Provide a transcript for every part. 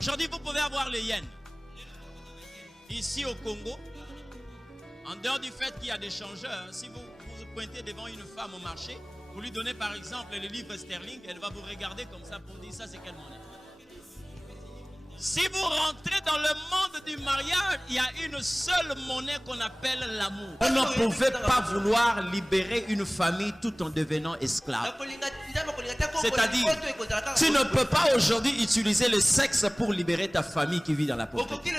Aujourd'hui, vous pouvez avoir les yens. Ici au Congo, en dehors du fait qu'il y a des changeurs, si vous vous pointez devant une femme au marché, vous lui donnez par exemple le livre sterling, elle va vous regarder comme ça pour dire ça c'est quelle monnaie. Si vous rentrez dans le monde du mariage, il y a une seule monnaie qu'on appelle l'amour. Vous ne pouvez pas vouloir libérer une famille tout en devenant esclave. C'est-à-dire, tu ne peux pas aujourd'hui utiliser le sexe pour libérer ta famille qui vit dans la pauvreté.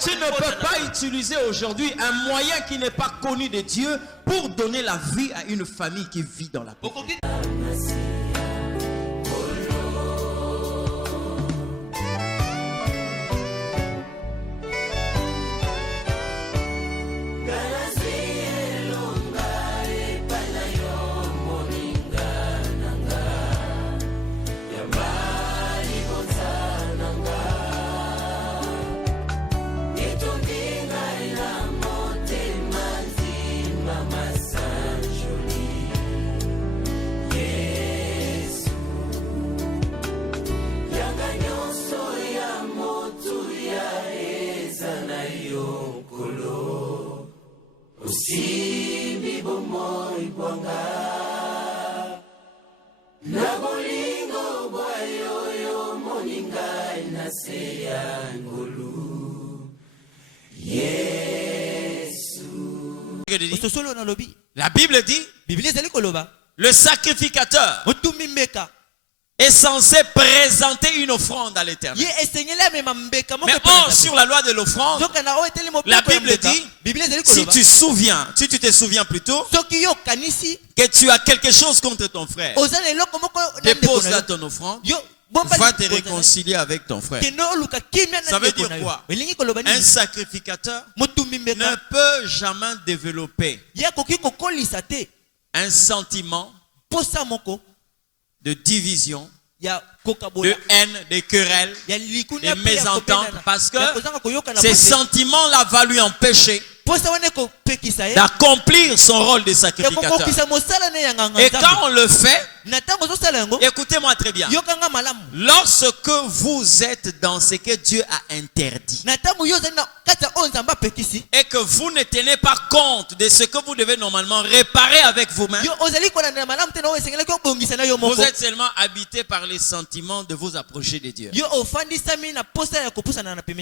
Tu ne peux pas utiliser aujourd'hui un moyen qui n'est pas connu de Dieu pour donner la vie à une famille qui vit dans la pauvreté. La Bible dit, le sacrificateur est censé présenter une offrande à l'Éternel. Mais or, sur la loi de l'offrande, la Bible dit, si tu te souviens plutôt, que tu as quelque chose contre ton frère, dépose là ton offrande, va te réconcilier avec ton frère. Ça veut dire quoi? Un sacrificateur ne peut jamais développer un sentiment de division, de haine, de querelles, de mésentente, parce que ces sentiments-là vont lui empêcher d'accomplir son rôle de sacrificateur. Et quand on le fait, écoutez-moi très bien, lorsque vous êtes dans ce que Dieu a interdit et que vous ne tenez pas compte de ce que vous devez normalement réparer avec vous-même, vous êtes seulement habité par les sentiments de vous approcher de Dieu. Vous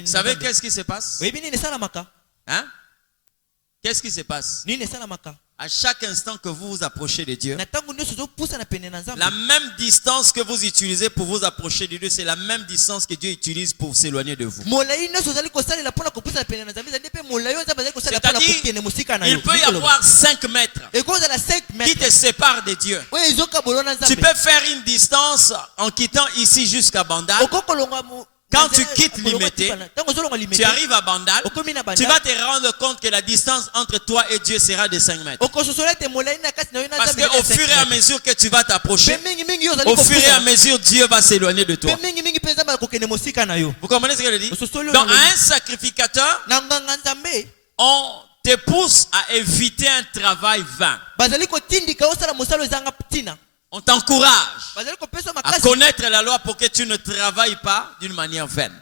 savez qu'est-ce qui se passe? Hein? Qu'est-ce qui se passe? À chaque instant que vous vous approchez de Dieu, la même distance que vous utilisez pour vous approcher de Dieu, c'est la même distance que Dieu utilise pour s'éloigner de vous. C'est-à-dire, il peut y avoir 5 mètres qui te séparent de Dieu. Tu peux faire une distance en quittant ici jusqu'à Bandal. Quand tu quittes Limete, tu arrives à Bandal, tu vas te rendre compte que la distance entre toi et Dieu sera de 5 mètres. Parce qu'au fur et à mesure que tu vas t'approcher, au fur et à mesure Dieu va s'éloigner de toi. Vous comprenez ce que je dis? Donc à un sacrificateur, on te pousse à éviter un travail vain. On t'encourage à connaître la loi pour que tu ne travailles pas d'une manière vaine.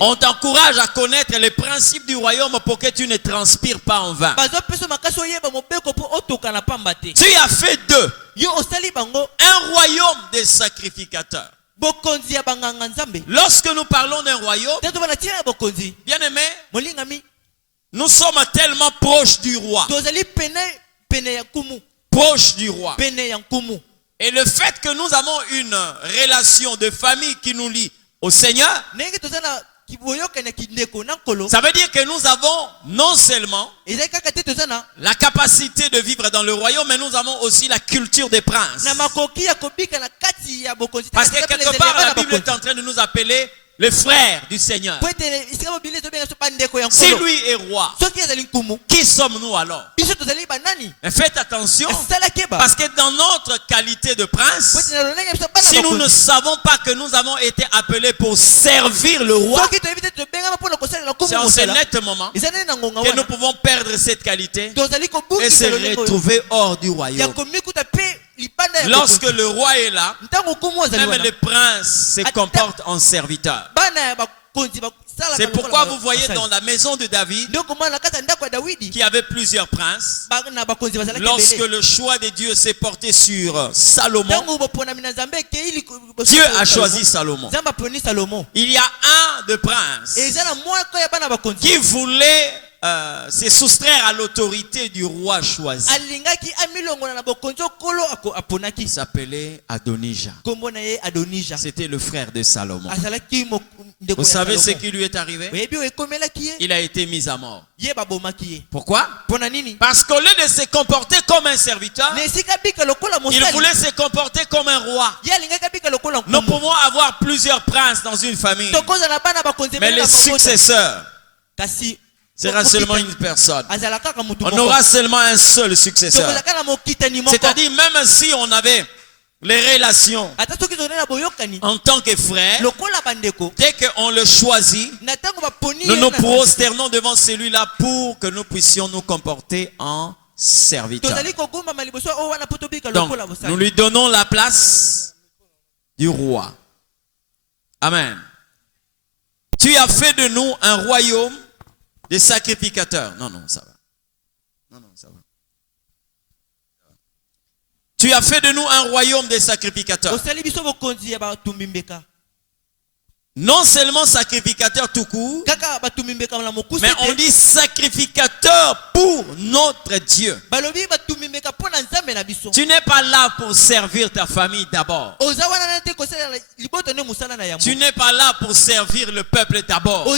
On t'encourage à connaître les principes du royaume pour que tu ne transpires pas en vain. Tu as fait d'eux un royaume des sacrificateurs. Lorsque nous parlons d'un royaume, bien aimé, nous sommes tellement proches du roi. Proche du roi. Et le fait que nous avons une relation de famille qui nous lie au Seigneur, ça veut dire que nous avons non seulement la capacité de vivre dans le royaume, mais nous avons aussi la culture des princes. Parce que quelque part la Bible est en train de nous appeler le frère du Seigneur. Si lui est roi, qui sommes-nous alors? Mais faites attention, parce que dans notre qualité de prince, si nous ne savons pas que nous avons été appelés pour servir le roi, c'est en ce net moment que nous pouvons perdre cette qualité et se retrouver hors du royaume. Lorsque le roi est là, même les princes se comportent en serviteurs. C'est pourquoi vous voyez dans la maison de David qu'il y avait plusieurs princes. Lorsque le choix de Dieu s'est porté sur Salomon, Dieu a choisi Salomon. Il y a un de princes qui voulait se soustraire à l'autorité du roi choisi. Il s'appelait Adonijah. C'était le frère de Salomon. Vous savez ce qui lui est arrivé? Il a été mis à mort. Pourquoi? Parce qu'au lieu de se comporter comme un serviteur, il voulait se comporter comme un roi. Nous pouvons avoir plusieurs princes dans une famille, mais les successeurs sera seulement une personne. On aura seulement un seul successeur. C'est-à-dire, même si on avait les relations en tant que frère, dès qu'on le choisit, nous nous prosternons devant celui-là pour que nous puissions nous comporter en serviteurs. Donc, nous lui donnons la place du roi. Amen. Tu as fait de nous un royaume des sacrificateurs. Non, ça va. Non, ça va. Tu as fait de nous un royaume des sacrificateurs. Non seulement sacrificateur tout court, mais on dit sacrificateur pour notre Dieu. Tu n'es pas là pour servir ta famille d'abord. Tu n'es pas là pour servir le peuple d'abord.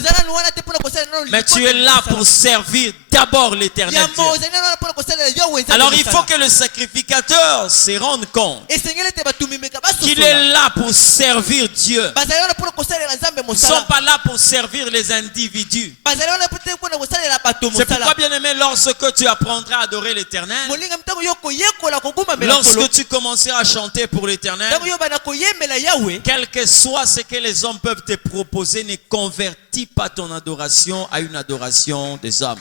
Mais tu es là pour servir d'abord l'Éternel Dieu. Alors il faut que le sacrificateur se rende compte qu'il est là pour servir Dieu. Ils ne sont pas là pour servir les individus. C'est pourquoi, bien aimé, lorsque tu apprendras à adorer l'Éternel, lorsque tu commenceras à chanter pour l'Éternel, quel que soit ce que les hommes peuvent te proposer, ne convertis pas ton adoration à une adoration des hommes.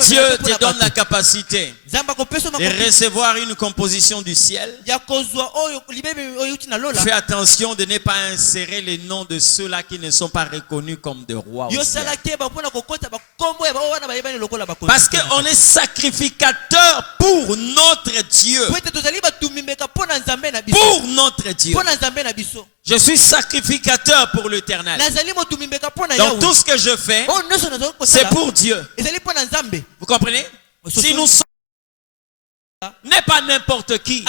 Dieu te donne la capacité de recevoir une composition du ciel. Fais attention de ne pas insérer les noms de ceux-là qui ne sont pas reconnus comme des rois. Parce qu'on est sacrificateur pour notre Dieu. Pour notre Dieu. Je suis sacrificateur pour l'Éternel. Donc tout ce que je fais, c'est pour Dieu. Vous comprenez? Si nous sommes n'est pas n'importe qui.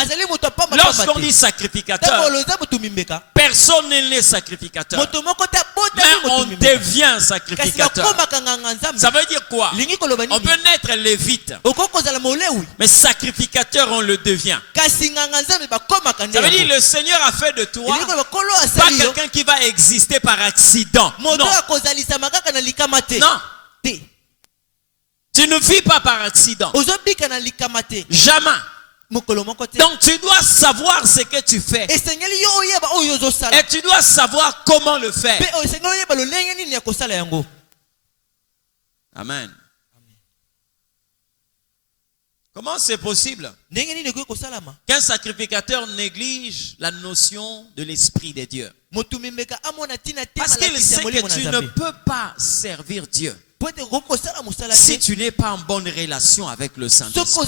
Lorsqu'on dit sacrificateur, personne n'est sacrificateur. Mais on devient sacrificateur. Ça veut dire quoi? On peut naître lévite, mais sacrificateur on le devient. Ça veut dire le Seigneur a fait de toi pas quelqu'un qui va exister par accident. Non. Tu ne vis pas par accident. Jamais. Donc tu dois savoir ce que tu fais. Et tu dois savoir comment le faire. Amen. Comment c'est possible qu'un sacrificateur néglige la notion de l'Esprit de Dieu? Parce qu'il sait que tu ne peux pas servir Dieu si tu n'es pas en bonne relation avec le Saint-Esprit.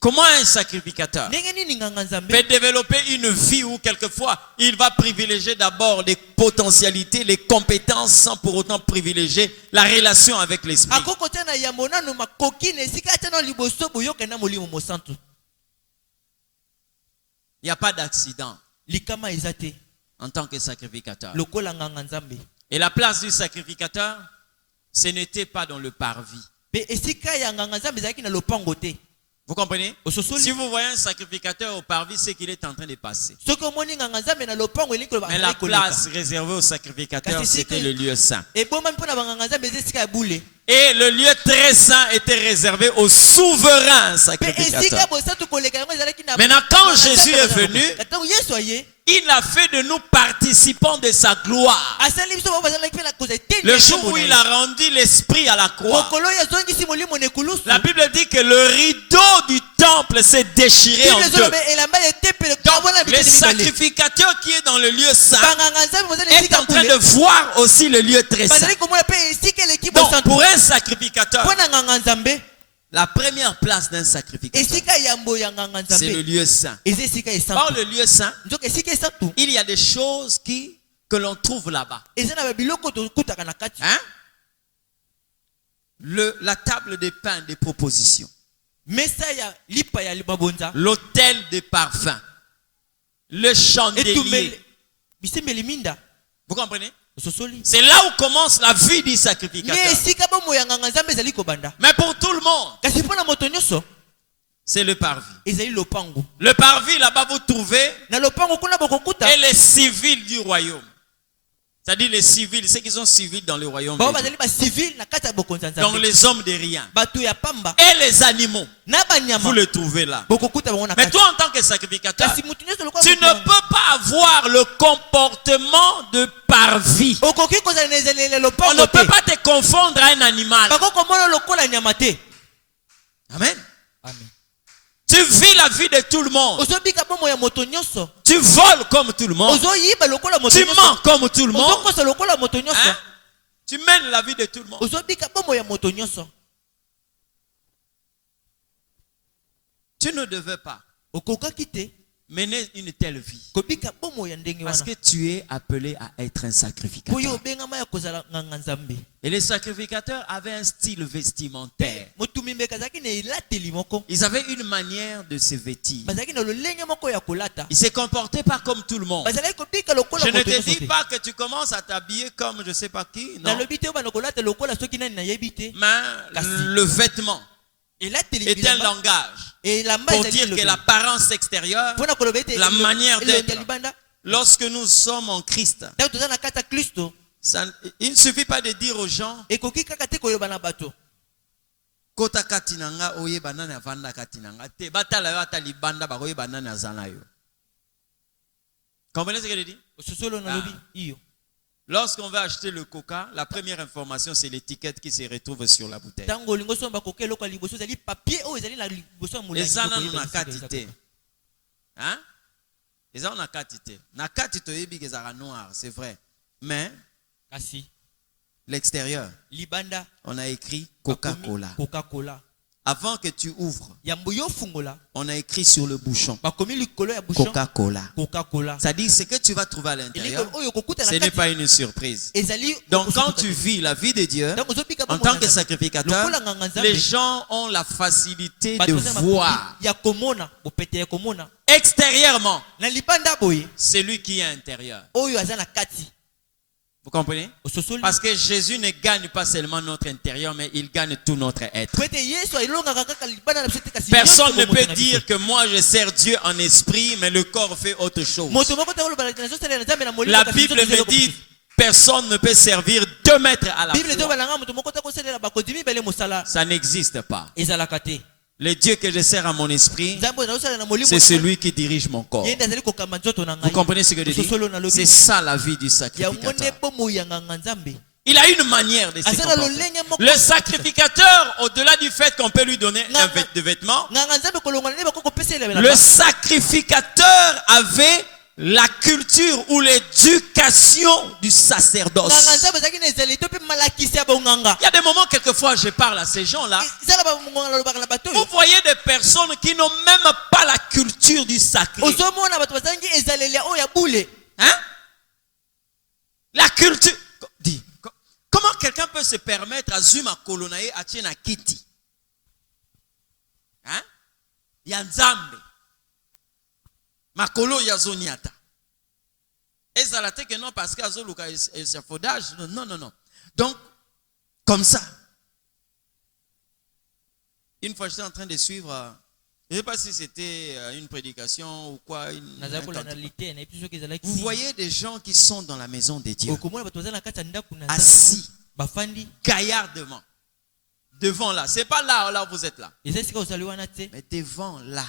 Comment un sacrificateur peut développer une vie où quelquefois il va privilégier d'abord les potentialités, les compétences sans pour autant privilégier la relation avec l'Esprit? Il n'y a pas d'accident en tant que sacrificateur. Et la place du sacrificateur, ce n'était pas dans le parvis. Vous comprenez? Si vous voyez un sacrificateur au parvis, c'est qu'il est en train de passer. Mais la place réservée au sacrificateur, c'était le lieu saint. Et le lieu très saint était réservé au souverain sacrificateur. Maintenant, quand Jésus est venu, il a fait de nous participants de sa gloire. Le jour où il a rendu l'esprit à la croix, la Bible dit que le rideau du temple s'est déchiré en deux. Donc, le sacrificateur qui est dans le lieu saint est en train de voir aussi le lieu très saint. Donc, pour un sacrificateur, la première place d'un sacrificateur, c'est le lieu saint. Par le lieu saint, il y a des choses que l'on trouve là-bas. Hein? La table des pains des propositions. L'autel des parfums. Le chandelier. Vous comprenez? C'est là où commence la vie du sacrificateur. Mais pour tout le monde, c'est le parvis. Le parvis, là-bas, vous trouvez et les civils du royaume. C'est-à-dire les civils, ceux qui sont civils dans le royaume. Donc les hommes de rien. Et les animaux. Vous le trouvez là. Mais toi, en tant que sacrificateur, tu ne peux pas avoir le comportement de parvis. On ne peut pas te confondre à un animal. Amen. Amen. Tu vis la vie de tout le monde. Tu voles comme tout le monde. Tu mens comme tout le monde. Hein? Tu mènes la vie de tout le monde. Tu ne devais pas mener une telle vie. Parce que tu es appelé à être un sacrificateur. Et les sacrificateurs avaient un style vestimentaire. Ils avaient une manière de se vêtir. Ils se comportaient pas comme tout le monde. Je ne te dis pas que tu commences à t'habiller comme je ne sais pas qui. Non. Mais le vêtement est un langage pour dire que l'apparence extérieure, la manière d'être. Lorsque nous sommes en Christ, il ne suffit pas de dire aux gens Kota katinanga oye banana vanda katinanga te batala yata libanda bagoye banana zanayo. Comprenez ce que je dis? Lorsqu'on va acheter le coca, la première information c'est l'étiquette qui se retrouve sur la bouteille. Les ananas na katite. Hein? Les ananas na katite. Na katite yebi kezara noir, c'est vrai. Mais l'extérieur, on a écrit Coca-Cola. Avant que tu ouvres, on a écrit sur le bouchon Coca-Cola. Ça dit ce que tu vas trouver à l'intérieur, ce n'est pas une surprise. Donc quand tu vis la vie de Dieu en tant que sacrificateur, les gens ont la facilité de voir extérieurement celui qui est intérieur. Vous comprenez? Parce que Jésus ne gagne pas seulement notre intérieur, mais il gagne tout notre être. Personne ne peut dire que moi je sers Dieu en esprit, mais le corps fait autre chose. La Bible me dit personne ne peut servir 2 maîtres à la fois. Ça n'existe pas. Le Dieu que je sers à mon esprit, c'est celui qui dirige mon corps. Vous comprenez ce que je dis? C'est ça la vie du sacrificateur. Il a une manière de se comporter. Le sacrificateur, au-delà du fait qu'on peut lui donner un vêtement, le sacrificateur avait la culture ou l'éducation du sacerdoce. Il y a des moments, quelquefois, je parle à ces gens-là. Vous voyez des personnes qui n'ont même pas la culture du sacré. Hein? La culture. Dis, comment quelqu'un peut se permettre à Zuma Kolonae à Tiena Kiti? Hein? Yanzambe. Makolo yazoniata. Et ça l'a que non parce que azoluka échafaudage. Non. Donc, comme ça. Une fois, j'étais en train de suivre, je ne sais pas si c'était une prédication ou quoi. Vous voyez des gens qui sont dans la maison de Dieu, assis, gaillardement, devant là. Ce n'est pas là où vous êtes là. Mais devant là.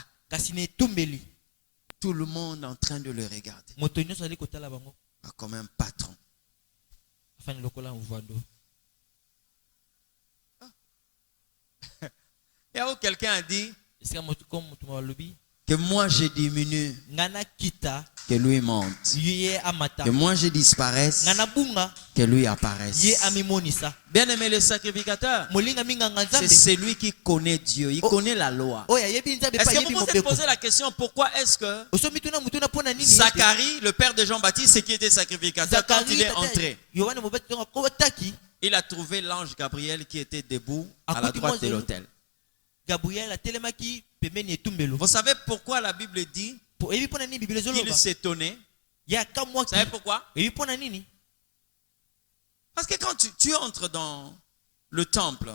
Tout le monde en train de le regarder. Comme un patron. Et où quelqu'un a dit que moi je diminue, que lui monte. Que moi je disparaisse, que lui apparaisse. Bien aimé, le sacrificateur, c'est celui qui connaît Dieu, il connaît la loi. Est-ce que vous vous êtes posé la question, pourquoi est-ce que Zacharie, le père de Jean-Baptiste, qui était sacrificateur, quand il est entré, il a trouvé l'ange Gabriel qui était debout à la droite de l'autel. Vous savez pourquoi la Bible dit qu'il s'étonnait? Vous savez pourquoi? Parce que quand tu entres dans le temple,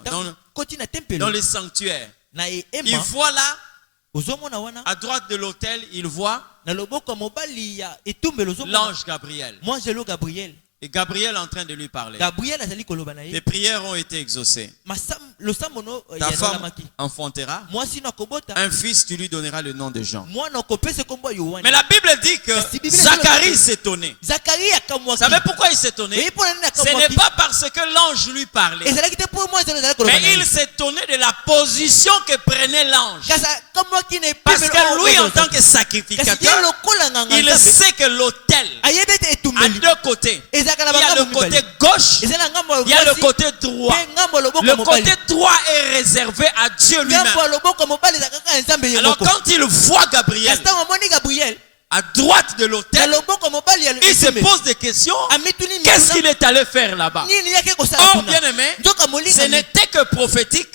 dans le sanctuaire, il voit là, à droite de l'autel, il voit l'ange Gabriel. Et Gabriel est en train de lui parler. Les prières ont été exaucées. Ta femme enfantera un fils, tu lui donneras le nom de Jean. Mais la Bible dit que Zacharie s'étonnait. Vous savez pourquoi il s'étonnait? Ce n'est pas parce que l'ange lui parlait, mais il s'étonnait de la position que prenait l'ange. Parce que lui, en tant que sacrificateur, il sait que l'autel a deux côtés. Il y a le côté gauche, il y a le côté droit. Le côté droit est réservé à Dieu lui-même. Alors quand il voit Gabriel à droite de l'autel, il se pose des questions. Qu'est-ce qu'il est allé faire là-bas? Oh bien aimé, ce n'était que prophétique,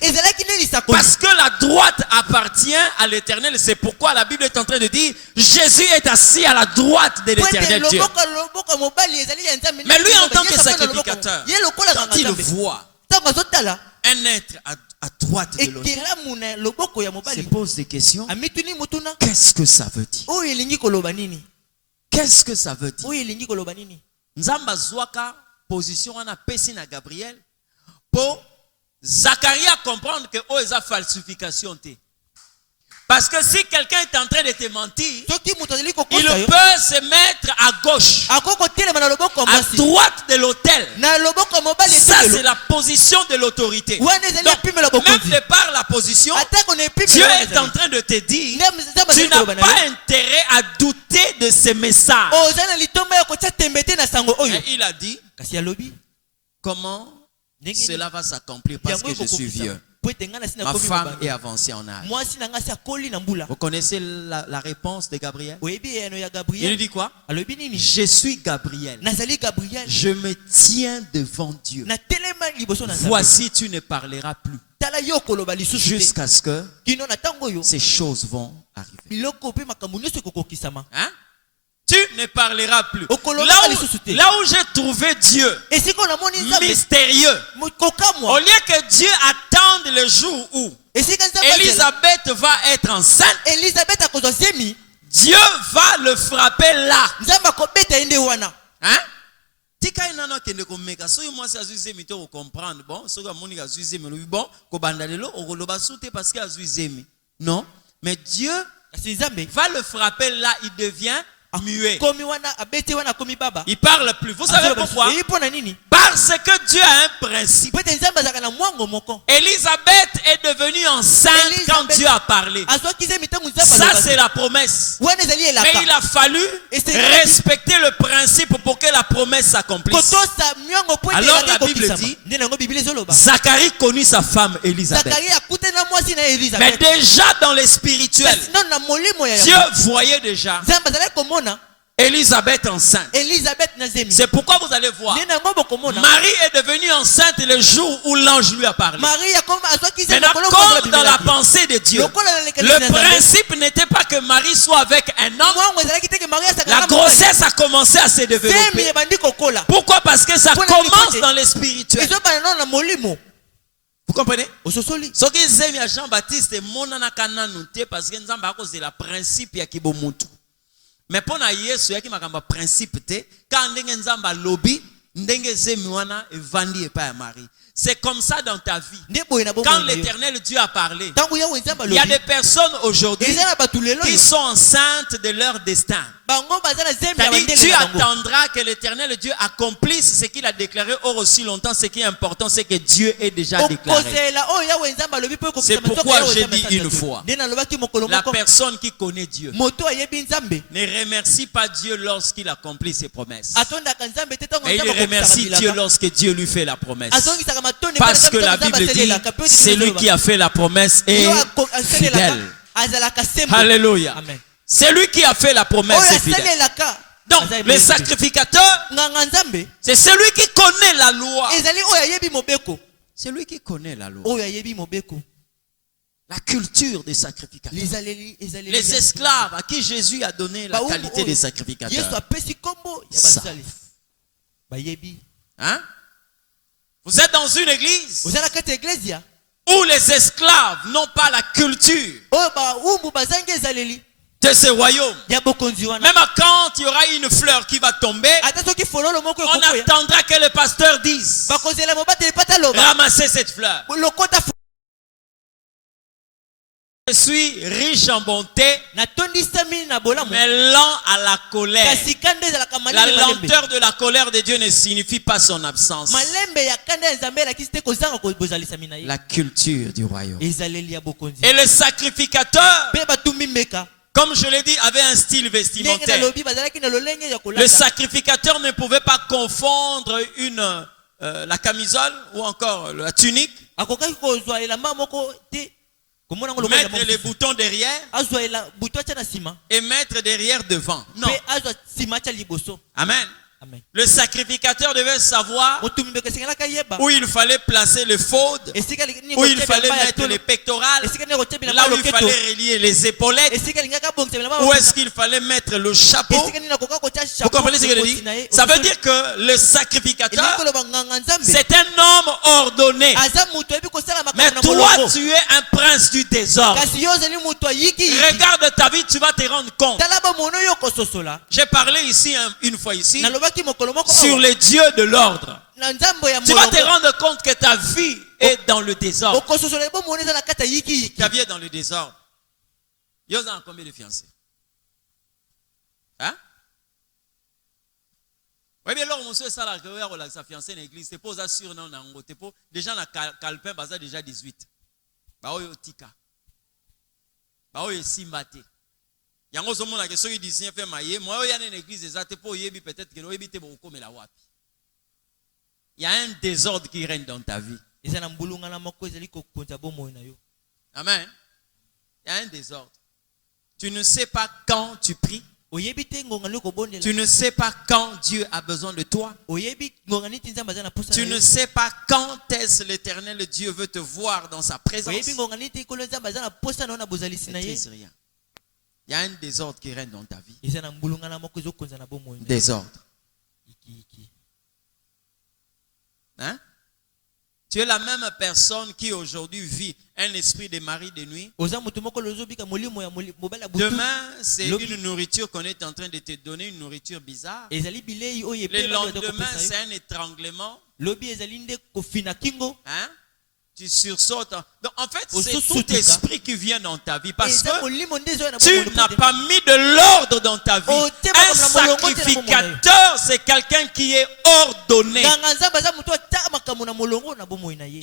parce que la droite appartient à l'Éternel. C'est pourquoi la Bible est en train de dire Jésus est assis à la droite de l'Éternel Dieu. Mais lui, en tant que sacrificateur, quand il voit un être à droite de l'autel, se pose des questions. Qu'est-ce que ça veut dire? Qu'est-ce que ça veut dire? Nzamba zwaka position wana pesi na Gabriel pour Zacharie comprendre que oh eza falsification te. Parce que si quelqu'un est en train de te mentir, il peut se mettre à gauche, à droite de l'autel. Ça, c'est la position de l'autorité. Donc, même de par la position, Dieu est en train de te dire, tu n'as pas intérêt à douter de ces messages. Et il a dit, comment cela va s'accomplir parce que je suis vieux. Ma femme est avancée en âge. Vous connaissez la réponse de Gabriel? Il dit quoi? Je suis Gabriel. Je me tiens devant Dieu. Voici, tu ne parleras plus jusqu'à ce que ces choses vont arriver. Hein? Tu ne parleras plus. Là où j'ai trouvé Dieu mystérieux, au lieu que Dieu attende le jour où Élisabeth va être enceinte, Dieu va le frapper là. Hein? Tika inano kende komeka so moi ça zuzemi to comprendre bon so ka monika zuzemi lo bon ko bandalelo okoloba soute parce que azuzemi. Non, mais Dieu va le frapper là, il devient muet. Il parle plus. Vous savez pourquoi? Parce que Dieu a un principe. Élisabeth est devenue enceinte quand Dieu a parlé. Ça, c'est la promesse. Mais il a fallu respecter le principe pour que la promesse s'accomplisse. Alors la Bible dit, Zacharie connut sa femme Élisabeth. Mais déjà dans le spirituel, Dieu voyait déjà Élisabeth enceinte. C'est pourquoi vous allez voir, Marie est devenue enceinte le jour où l'ange lui a parlé. Maintenant, comme dans la pensée de Dieu, le principe n'était pas que Marie soit avec un homme. La grossesse a commencé à se développer. Pourquoi? Parce que ça commence dans le spirituel. Vous comprenez? Ce que j'aime à Jean-Baptiste, parce que nous avons le principe ya kibomutu. Mais pour na Yesu yaki makamba principe te quand ndenge nzamba lobby ndenge zemi wana evandi epa ya Marie. C'est comme ça dans ta vie. Quand l'Éternel Dieu a parlé, il y a des personnes aujourd'hui qui sont enceintes de leur destin. C'est-à-dire, tu attendras que l'Éternel Dieu accomplisse ce qu'il a déclaré. Or, aussi longtemps, ce qui est important, c'est que Dieu est déjà déclaré. C'est pourquoi j'ai dit une fois, la personne qui connaît Dieu ne remercie pas Dieu lorsqu'il accomplit ses promesses. Et il remercie Dieu lorsque Dieu lui fait la promesse. Parce que la Bible dit, c'est lui qui a fait la promesse et fidèle. Alléluia. C'est lui qui a fait la promesse et fidèle. Donc, le sacrificateur, c'est celui qui connaît la loi. C'est lui qui connaît la loi. La culture des sacrificateurs. Les esclaves à qui Jésus a donné la qualité des sacrificateurs. Hein? Vous êtes dans une église où les esclaves n'ont pas la culture de ce royaume. Même quand il y aura une fleur qui va tomber, on attendra que le pasteur dise, ramassez cette fleur. Je suis riche en bonté, mais lent à la colère. La lenteur de la colère de Dieu ne signifie pas son absence. La culture du royaume. Et le sacrificateur, comme je l'ai dit, avait un style vestimentaire. Le sacrificateur ne pouvait pas confondre la camisole ou encore la tunique, mettre les boutons derrière et mettre derrière devant. Non. Amen. Le sacrificateur devait savoir où il fallait placer le faute, où il fallait mettre les pectorales, là où il fallait relier les épaulettes, où est-ce qu'il fallait mettre le chapeau. Vous comprenez ce que je dis? Ça veut dire que le sacrificateur, c'est un homme ordonné. Mais toi, tu es un prince du désordre. Regarde ta vie, tu vas te rendre compte. J'ai parlé ici une fois ici sur les dieux de l'ordre. Tu vas te rendre compte que ta vie est dans le désordre. Ta vie est dans le désordre. Il y a combien de fiancés? Hein? Oui, mais alors, monsieur, ça, sa fiancée dans l'église, c'est pas sûr, non, non, déjà, na calpin, baza déjà 18. Bah, oui, tika. Bah, oui, simbate. Il y a un autre monde qui dit que fait maillé. Moi, il y a une église, peut-être que il y a un désordre qui règne dans ta vie. Amen. Il y a un désordre. Tu ne sais pas quand tu pries. Tu ne sais pas quand Dieu a besoin de toi. Tu ne sais pas quand est-ce l'Éternel Dieu veut te voir dans sa présence. Rien. Il y a un désordre qui règne dans ta vie. Désordre. Hein? Tu es la même personne qui aujourd'hui vit un esprit de mari de nuit. Demain, c'est une nourriture qu'on est en train de te donner, une nourriture bizarre. Le lendemain, c'est un étranglement. Hein? Tu sursautes. Donc, en fait, c'est tout esprit qui vient dans ta vie. Parce que tu n'as pas mis de l'ordre dans ta vie. Un sacrificateur, c'est quelqu'un qui est ordonné.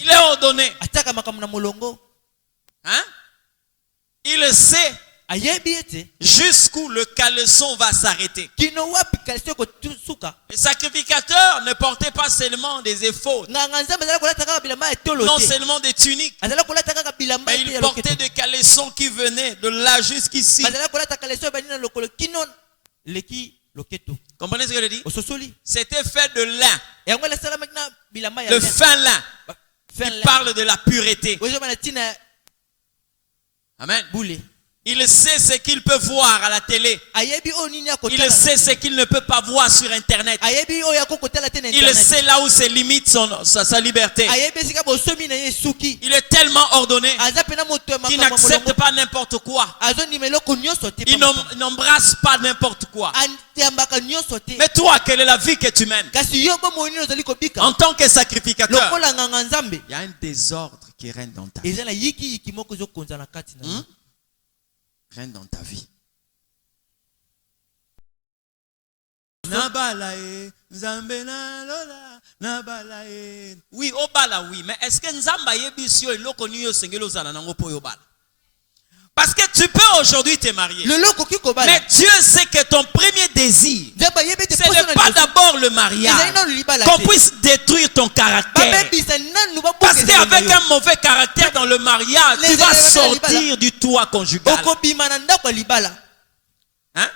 Il est ordonné. Hein? Il sait jusqu'où le caleçon va s'arrêter. Le sacrificateur ne portait pas seulement des épaules, non seulement des tuniques, mais il portait des caleçons qui venaient de là jusqu'ici. Comprenez ce que je dis? C'était fait de lin, de fin lin. Il parle de la pureté. Amen. Il sait ce qu'il peut voir à la télé. Il sait ce qu'il ne peut pas voir sur Internet. Il sait là où se limite sa liberté. Il est tellement ordonné qu'il n'accepte pas n'importe quoi. Il n'embrasse pas n'importe quoi. Mais toi, quelle est la vie que tu mènes? En tant que sacrificateur, il y a un désordre qui règne dans ta vie. Règne dans ta vie. Oui, obala oui, mais est-ce que Nzamba yebisio eloko ni yo sengelo zala nango po yobala? Parce que tu peux aujourd'hui te marier. Mais Dieu sait que ton premier désir, ce n'est pas d'abord le mariage. Qu'on puisse détruire ton caractère. Parce qu'avec un mauvais caractère dans le mariage, tu vas sortir du toit conjugal. Hein?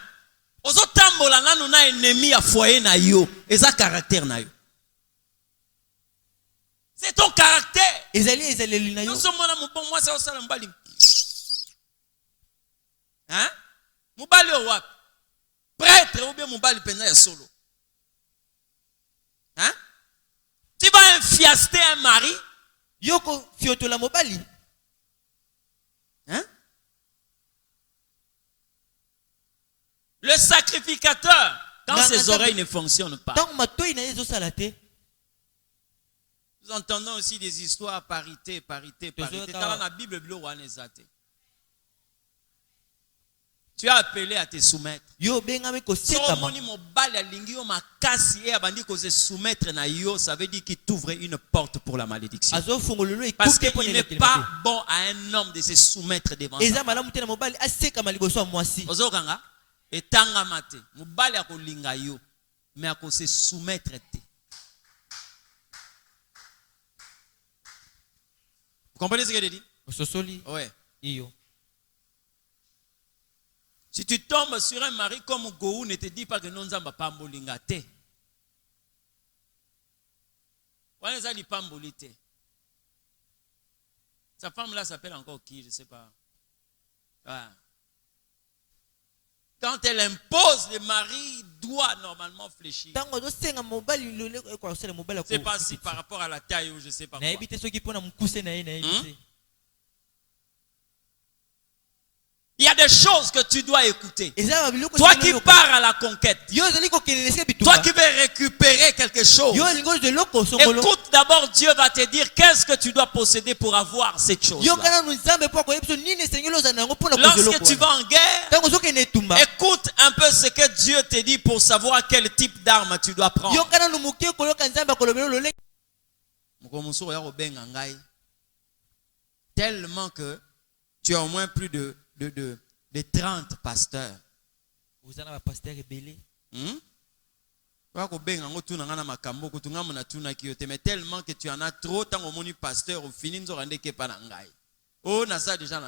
Ozotambola nanu na ennemi à foyer na yo, eza caractère na yo. C'est ton caractère. Nous sommes moi c'est au mbali. Hein? Mubali o wapi? Prêtre ou bien mubali penza ya solo. Hein? Tu vas infiaster un mari? Yoko fiotola mobali. Hein? Le sacrificateur, quand ses oreilles ne fonctionnent pas. Nous entendons aussi des histoires parité. Dans la Bible, tu es appelé à te soumettre. Ça veut dire qu'il t'ouvre une porte pour la malédiction. Parce qu'il n'est pas bon à un homme de se soumettre devant ça. Etanga mate mubali akolinga yo mais ako se soumettre te. Vous comprenez ce que je dis? Ouais. Si tu tombes sur un mari comme Gohou, ne te dis pas que non zamba pambolinga te. Wana zali pamboli te. Sa femme là s'appelle encore qui? Je ne sais pas. Ah. Quand elle impose, le mari doit normalement fléchir. C'est pas si par rapport à la taille ou je ne sais pas quoi. Il y a des choses que tu dois écouter. Toi qui pars à la conquête, toi qui veux récupérer quelque chose, écoute d'abord, Dieu va te dire qu'est-ce que tu dois posséder pour avoir cette chose. Lorsque tu vas en guerre, écoute un peu ce que Dieu te dit pour savoir quel type d'arme tu dois prendre. Tellement que tu as au moins plus de 30 pasteurs. Mais tellement que tu en as trop, tant que tu pasteur, au fini, tu as oh, nasa déjà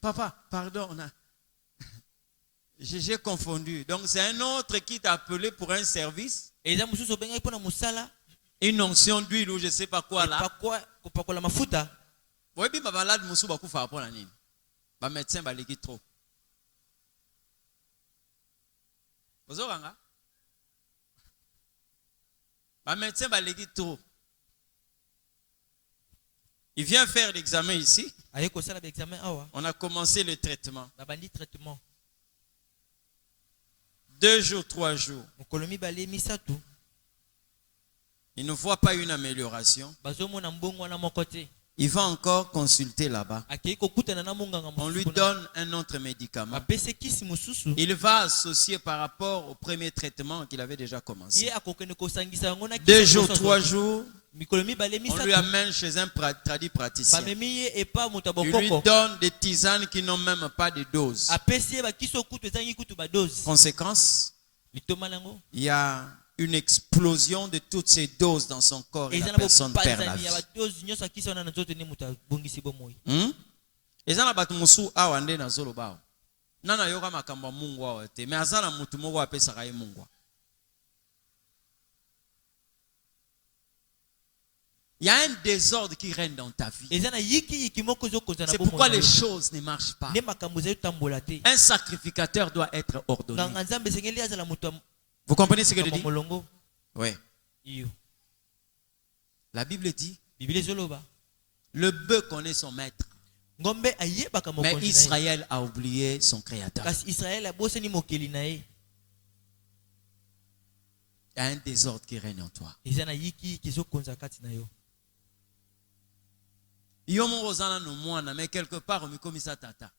papa, pardon, j'ai confondu. Donc c'est un autre qui t'a appelé pour un service. Une onction d'huile ou je ne sais pas quoi là. Oui, bien, malade, moussou, beaucoup faire pour la nuit. Ba médecin, ba légui trop. Vous avez vu? Ba médecin, ba légui trop. Il vient faire l'examen ici. On a commencé le traitement. 2 jours, 3 jours. Il ne voit pas une amélioration. Il va encore consulter là-bas. On lui donne un autre médicament. Il va associer par rapport au premier traitement qu'il avait déjà commencé. 2 jours, 3 jours, on lui amène chez un praticien. Il lui donne des tisanes qui n'ont même pas de dose. Conséquence, il y a une explosion de toutes ces doses dans son corps et la personne perd la vie. Ezana batu musu awa nde na zolo bao. Nana yoka makamba Mungu awa te. Me azana mutu moko apesa kai Mungu. Il y a un désordre qui règne dans ta vie. C'est pourquoi les choses ne marchent pas. Un sacrificateur doit être ordonné. Vous comprenez ce que je dis? Oui. La Bible dit Le bœuf connaît son maître. ngombe ayebaka Mais mokonzi na ye. Israël a oublié son créateur. Kasi Israël abosani mokeli na ye. Il y a un désordre qui règne en toi. Eza na yiki kizokonza kati na yo. Yo mo ozana no mwana mais quelque part on comme ça tata.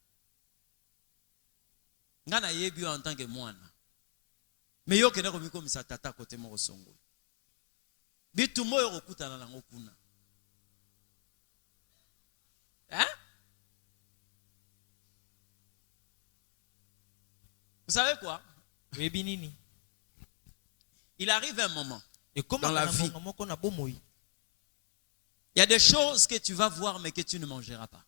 Ngana yebi en tant que mwana. Mais yo kena comme ça tata côté mo songo. Bitu mo yo kokutana na ngokuna. Hein? Vous savez quoi? Webi nini? Il arrive un moment Et comme dans la vie, il y a des choses que tu vas voir mais que tu ne mangeras pas.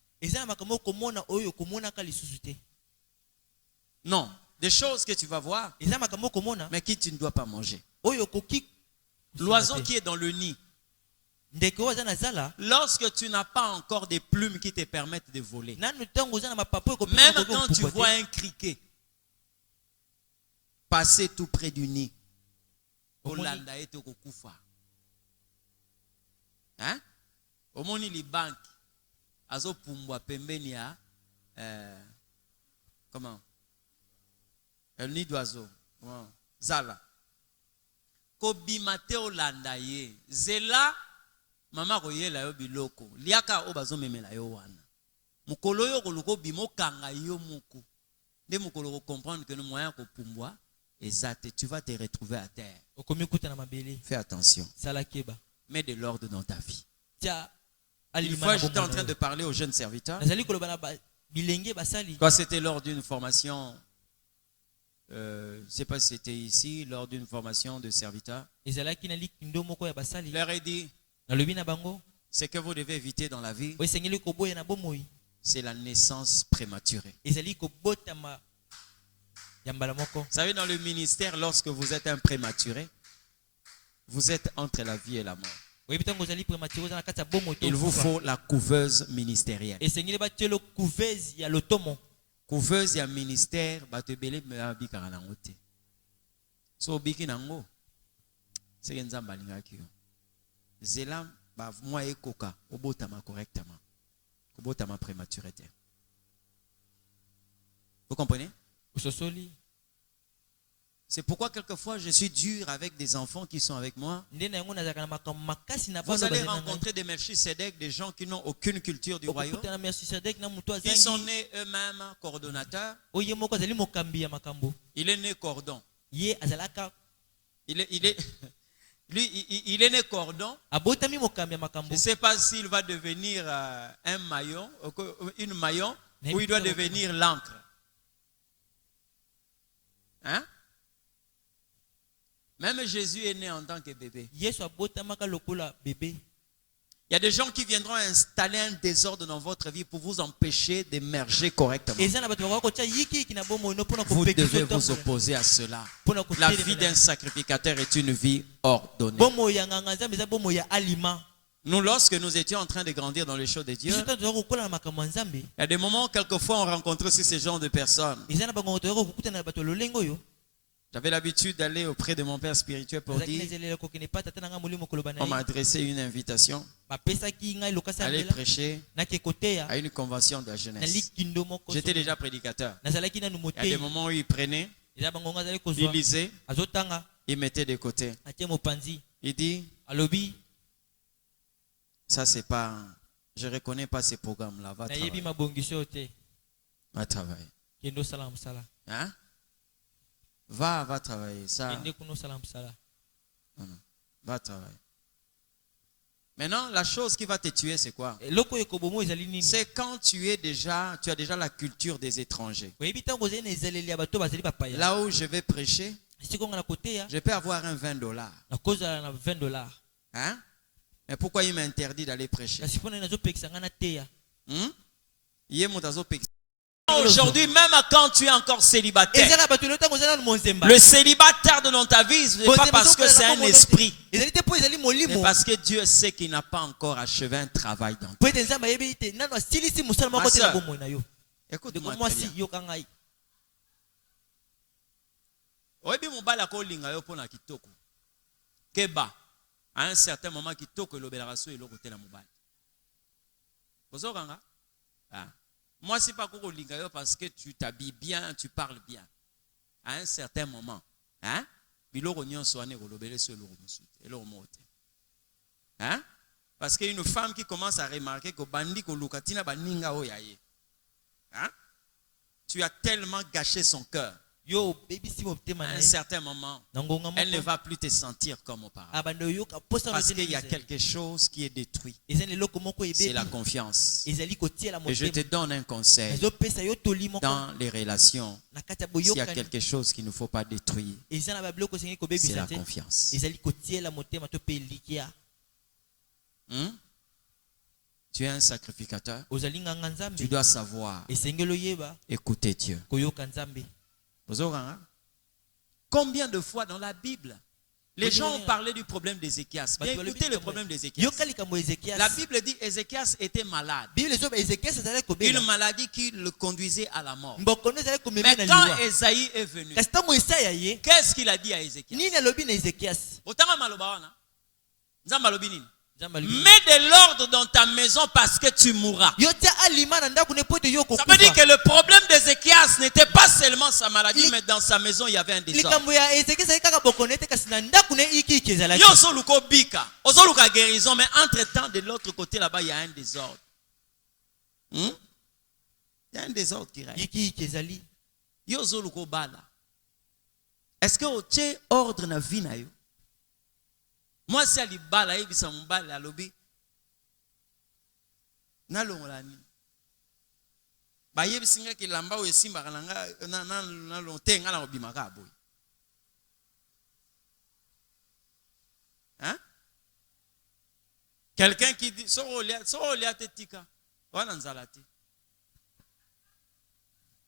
Non, des choses que tu vas voir mais que tu ne dois pas manger. L'oiseau qui est dans le nid, lorsque tu n'as pas encore des plumes qui te permettent de voler, même quand tu vois un criquet passer tout près du nid, Olanda est au Kokufa. Hein? Omoni li bank azo pumbwa pembeni ya comment? El nid d'oiseau. Zala. Kobimate Olanda ye. Zela mama koyela yo biloko. Liaka obazo memela yo wana. Mukolo yo koluko bimo kanga yo muku. Nde mukolo ko comprendre que no moyen ko pumbwa. Exact, tu vas te retrouver à terre. Fais attention. Mets de l'ordre dans ta vie. Une fois, j'étais en train de parler aux jeunes serviteurs. Quand c'était lors d'une formation, je ne sais pas si c'était ici, lors d'une formation de serviteurs, je leur ai dit, ce que vous devez éviter dans la vie, c'est la naissance prématurée. Vous savez, dans le ministère, lorsque vous êtes un prématuré, vous êtes entre la vie et la mort. Il vous faut la couveuse ministérielle. Couveuse et ministère, so biki nango c'est que nzamba lingaki yo zela ba moi ekoka obotama correctement obotama prématurité. Vous comprenez? C'est pourquoi quelquefois je suis dur avec des enfants qui sont avec moi. Vous allez rencontrer des Melchisedec, des gens qui n'ont aucune culture du royaume. Ils sont nés eux-mêmes coordonnateurs. Il est né cordon. Il est né cordon. Je ne sais pas s'il va devenir un maillon, une maillon, ou il doit devenir l'encre. Hein? Même Jésus est né en tant que bébé. Il y a des gens qui viendront installer un désordre dans votre vie pour vous empêcher d'émerger correctement. Vous devez vous opposer à cela. La vie d'un sacrificateur est une vie ordonnée. Nous, lorsque nous étions en train de grandir dans les choses de Dieu, il y a des moments, quelquefois, on rencontre aussi ce genre de personnes. J'avais l'habitude d'aller auprès de mon père spirituel pour dire, on m'a adressé une invitation aller prêcher à une convention de la jeunesse. J'étais déjà prédicateur. Il y a des moments où il prenait, il lisait, il mettait de côté. Il dit, ça c'est pas, je ne reconnais pas ces programmes-là. Va travailler. Va travailler. Hein? Va travailler. Ça. Va travailler. Maintenant, la chose qui va te tuer, c'est quoi? C'est quand tu as déjà la culture des étrangers. Là où je vais prêcher, je peux avoir un $20. Hein? Mais pourquoi il m'interdit d'aller prêcher? Aujourd'hui, même quand tu es encore célibataire, le célibataire dans ta vie, ce n'est pas parce que c'est un esprit, mais parce que Dieu sait qu'il n'a pas encore achevé un travail dans toi. Écoute-moi très bien. À un certain moment, kitoko elobelaka so eloko te na mobali. Moi, c'est pas pour lingayo parce que tu t'habilles bien, tu parles bien. À un certain moment, hein? Hein? Parce qu'une femme qui commence à remarquer que bandi ko lukatina baninga oyaye. Hein? Tu as tellement gâché son cœur. À un certain moment, elle ne va plus te sentir comme auparavant. Parce qu'il y a quelque chose qui est détruit. C'est la confiance. Et je te donne un conseil. Dans les relations, s'il y a quelque chose qu'il ne faut pas détruire, c'est la confiance. Tu es un sacrificateur. Tu dois savoir écouter Dieu. Combien de fois dans la Bible les gens ont parlé du problème d'Ézéchias? Bien, écoutez le problème d'Ézéchias. La Bible dit qu'Ézéchias était malade. Une maladie qui le conduisait à la mort. Mais quand Ésaïe est venu, qu'est-ce qu'il a dit à Ézéchias? Mets de l'ordre dans ta maison parce que tu mourras. Ça veut dire que le problème d'Ézéchias n'était pas seulement sa maladie, mais dans sa maison il y avait un désordre. Guérison, mais entre-temps, de l'autre côté là-bas, il y a un désordre. Il y a un désordre qui règne. Est-ce que tu as ordre dans la vie? Moi, si ali bala yebi sa mbala lobi na longolani ba yebi singa ki lamba o esimba kananga na lontenga na obimaka boy. Hein? Quelqu'un qui dit so olia tetika wana nzalati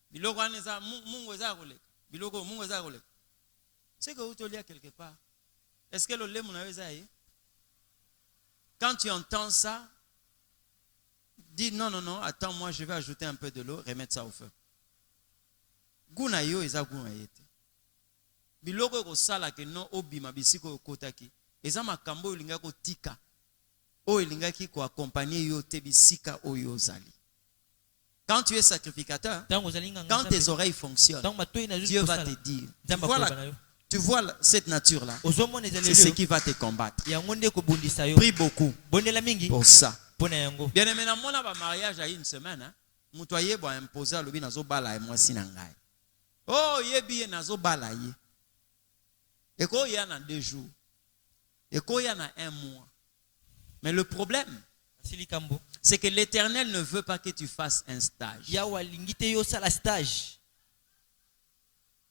biloko aneza mungu eza koleka biloko mungu eza koleka c'est que utolia quelque part. Est-ce que le lait mon aïe? Quand tu entends ça, dis non, attends, moi je vais ajouter un peu de l'eau, remettre ça au feu. Gunayo eza gunayete. Biloko ko sala ke no obima bisiko kotaki. Eza makambo olinga ko tika. O elinga ki ko accompagner yo te bisika oyo zali. Quand tu es sacrificateur, quand tes oreilles fonctionnent, Dieu va te dire. Tu vois cette nature-là, c'est ce qui va te combattre. Prie beaucoup pour ça. Bien aimé, dans mon mariage à une semaine, Moutoye va imposer le binazo bala et moi sinangai. Oh, yebi nazo bala ye. Et quoi y a dans 2 jours. Et quoi y a dans 1 mois. Mais le problème, c'est que l'Éternel ne veut pas que tu fasses un stage.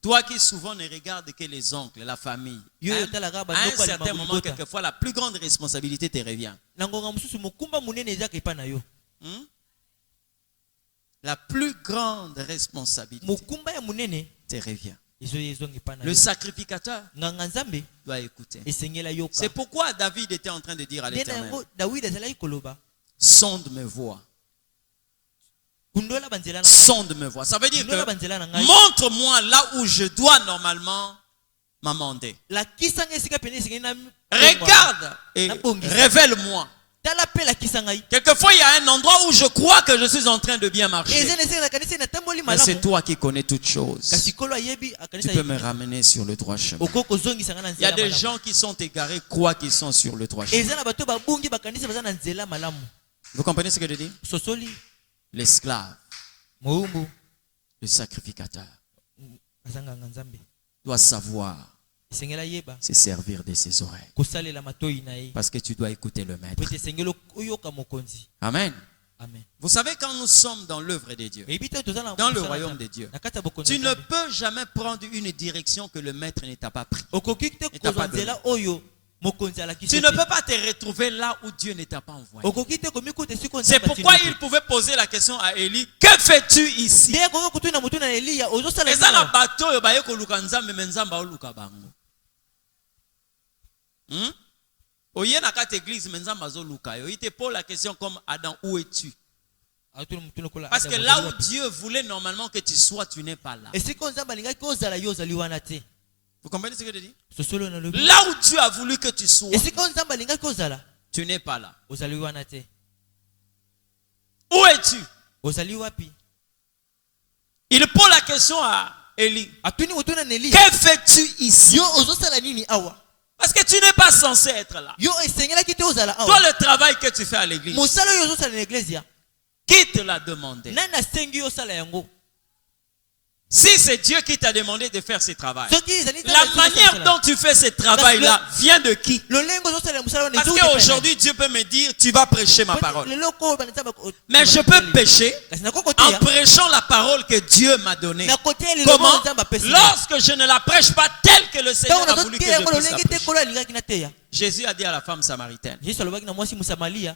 Toi qui souvent ne regardes que les oncles, la famille, à un certain moment, quelquefois, la plus grande responsabilité te revient. La plus grande responsabilité te revient. Le sacrificateur doit écouter. C'est pourquoi David était en train de dire à l'Éternel, sonde mes voies. Sonde me voix. Ça veut dire que montre-moi là où je dois normalement m'amender. Regarde et révèle-moi. Quelquefois il y a un endroit où je crois que je suis en train de bien marcher. Mais c'est toi qui connais toutes choses. Tu peux me ramener sur le droit chemin. Il y a des gens qui sont égarés, croient qu'ils sont sur le droit chemin. Vous comprenez ce que je dis? L'esclave, le sacrificateur doit savoir se servir de ses oreilles. Parce que tu dois écouter le maître. Amen. Vous savez, quand nous sommes dans l'œuvre de Dieu, dans le royaume de Dieu, tu ne peux jamais prendre une direction que le maître ne t'a pas pris. Tu ne peux pas te retrouver là où Dieu ne t'a pas envoyé. C'est pourquoi il pouvait poser la question à Élie, que fais-tu ici? Il te pose la question comme Adam, où es-tu? Parce que là où Dieu voulait normalement que tu sois, tu n'es pas là. Vous comprenez ce que je dis? Là où Dieu a voulu que tu sois, tu n'es pas là. Où es-tu? ozali wapi? Il pose la question à Élie. Atuni mutuna neli. Que fais-tu ici? Yo ozosala nini awa? Parce que tu n'es pas censé être là. Yo esengela kite ozala Toi, awa. le travail que tu fais à l'église, Musala yo ozosala na iglesia. qui te l'a demandé? Nana sengi yo sala yango. Si c'est Dieu qui t'a demandé de faire ce travail, Soki ezali la manière dont tu fais ce travail-là vient de qui? le lengo ozosala musala wana Parce ezo. qu'aujourd'hui, Dieu peut me dire, tu vas prêcher ma parole. Le loko banza ba. Mais je peux pécher Kasi na en kokotia. prêchant la parole que Dieu m'a donnée. Na kotia le Comment? loko banza ba pesi. Lorsque je ne la prêche pas telle que le Seigneur a voulu que je puisse la prêcher. kola lingaki na teya. Jésus a dit à la femme samaritaine, Jésus alobaki na mwasi musamalia.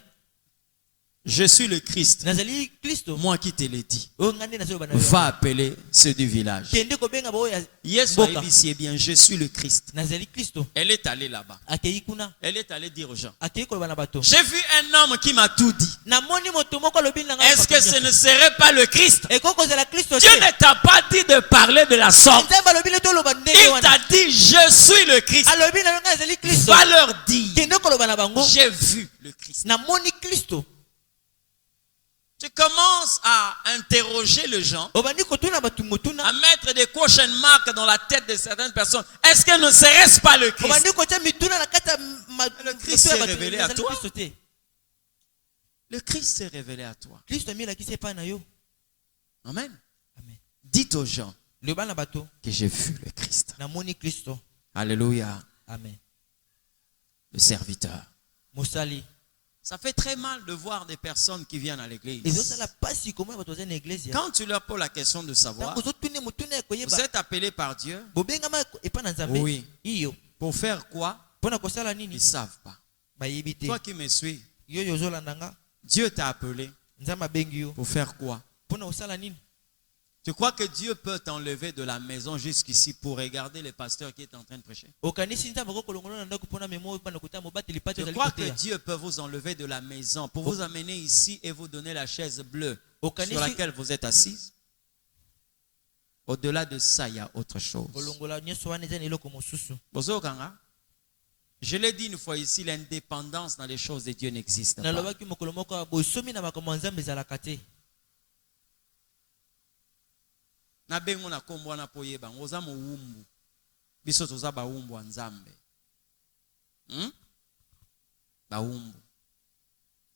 je suis le Christ, Nazali Kristo. moi qui te l'ai dit. O ngande na so bana. Va appeler ceux du village. Kende ko benga ba ya. Yesu a dit si bien, je suis le Christ. Nazali Kristo. Elle est allée là-bas. Akei kuna. Elle est allée dire aux gens, Akei ko bana bato. j'ai vu un homme qui m'a tout dit. Na moni moto moko lobi na nga. Est-ce que ce ne serait pas le Christ? E koko zala Kristo. Dieu ne t'a pas dit de parler de la sorte. Nzamba lobi le to loba ndenge Il wana. t'a dit, je suis le Christ. Alobi na nga nazali Kristo. Va leur dire, Kende ko loba na bango. j'ai vu le Christ. Na moni Kristo. Tu commences à interroger les gens, Obandi kotuna batu motuna. à mettre des question marques dans la tête de certaines personnes. Est-ce que ne serait-ce pas le Christ? Obandi kotia mituna na kata Le Christ s'est révélé à toi. Le Christ s'est révélé à toi. Kristo mi la kise pa na yo. Amen. Amen. Dites aux gens Le bana bato que j'ai vu le Christ. na moni Kristo. Alléluia. Amen. Le serviteur. Musali. Ça fait très mal de voir des personnes qui viennent à l'église. Ezosala pasi comment bato za na iglesia. Quand tu leur poses la question de savoir, Tango zotune mutuna vous koyeba. êtes appelé par Dieu Bobengama epa na Nzambe. Oui. Iyo. pour faire quoi? Pona kosala Ils ne nini? savent pas. Bayebi te. Toi qui me suis, Yo yozolanda nga. Dieu t'a appelé Nzamba bengi yo. pour faire quoi? Pona osala nini? Tu crois que Dieu peut t'enlever de la maison jusqu'ici pour regarder le pasteur qui est en train de prêcher? Okanisi nzamba ko kolongola na ndako pona memo pona kota mobateli pati Je ozali crois que koteya. Dieu peut vous enlever de la maison pour vous amener ici et vous donner la chaise bleue Okanisi- sur laquelle vous êtes assis. Au-delà de ça, il y a autre chose. Kolongola nyoso wana eza na eloko mosusu. Bozokanga? Je l'ai dit une fois ici, l'indépendance dans les choses de Dieu n'existe pas. Nalobaki mokolo moko bosomi na makambo ya Nzambe ezalaka te. Na bengo na kombo wana po yeba ngoza mowumbu biso toza bawumbu wa Nzambe. Bawumbu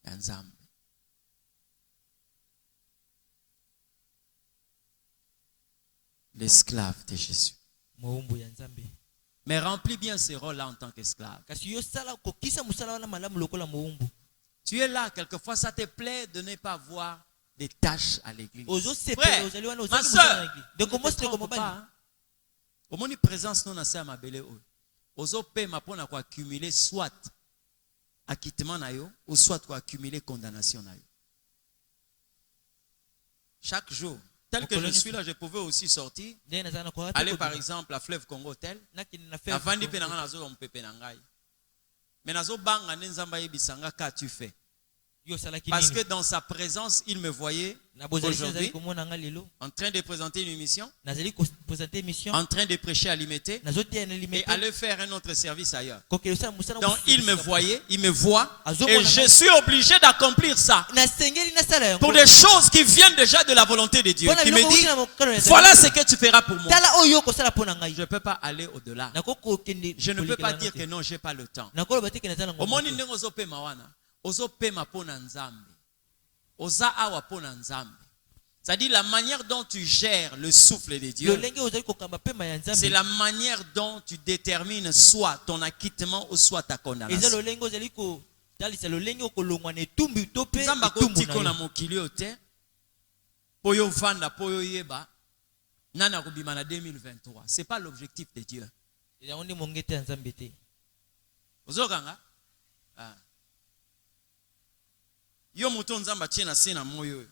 ya Nzambe. L'esclave de Jésus. Moumbu ya Nzambe. Mais remplis bien ce rôle-là en tant qu'esclave. Kasi yo sala kokisa musala wana malamu lokola moumbu. Tu es là, quelquefois ça te plaît de ne pas voir des tâches à l'église. Ozo sepe Frère, ozali wana ma ozali soeur, musala ngi. De ne te komos te trompe komobali. pas, hein. Au moins, présence non assez à ma belle oyo. Ozo pema pona ko accumuler soit acquittement na yo ou soit ko accumuler condamnation na yo. Chaque jour, tel que je suis là, je pouvais aussi sortir, Ndenge nazala na kwa aller par exemple à Fleuve Congo Hotel. nakini na faire. Avandi pe nanga nazo mpepe na ngai. Mais nazo banga ne nzamba yebisanga qu'as-tu fait? Yo sala ki Parce que nini? dans sa présence, il me voyait Na bozali aujourd'hui nazali komona nga lelo. en train de présenter une émission, Nazali présenter émission. en train de prêcher à l'imité Nazotia na et limite. aller faire un autre service ailleurs. Kokelo sa musala. Donc il me voyait, il me voit Azo et mona je nga. suis obligé d'accomplir ça Na sengeli na sala yango. pour des choses qui viennent déjà de la volonté de Dieu. Pona Qui biloko me dit, uti na mokano ya Nzambe. voilà ce que tu feras pour moi. Tala oyo kosala pona ngai. Je ne peux pas aller au-delà. Nakoko kende. Je ne peux pas dire que non, je n'ai pas le temps. Nakolo bateke na tala Au ngombo. moni ndenge ozopema wana, ozopema pona Nzambe. Oza awa pona Nzambe. C'est-à-dire la manière dont tu gères le souffle de Dieu. Lolenge ozali kokamba pema ya Nzambe. C'est la manière dont tu détermines soit ton acquittement ou soit ta Eza condamnation. lolenge ozali ko talisa lolenge okolongwa na etumbi to pe Nzamba etumbu kotiko na na yo. mokili oyo te po yo vanda po yo yeba nani akobima na 2023. C'est pas l'objectif de Dieu. Yango nde mongete ya Nzambe te. Ozokanga? Ah. Yo moto Nzamba tie na se na moyo oyo.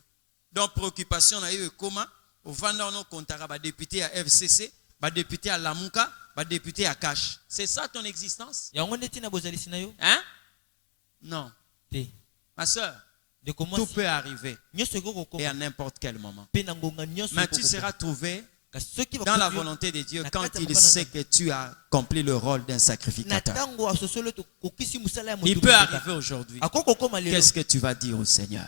Donc préoccupation na yo ekoma ovanda ono kontaka ba député à FCC, ba député à Lamuka, ba député à Cash. C'est ça ton existence? Yango nde tina bozalisi na yo Hein? Non. te. Ma soeur, De tout commencer peut arriver nyonso et ekokokoma à n'importe quel moment. pe na ngonga nyonso Mais tu ekokokoma. seras trouvé dans la volonté de Dieu, quand il sait que tu as accompli le rôle d'un sacrificateur. Il peut arriver aujourd'hui. Qu'est-ce que tu vas dire au Seigneur?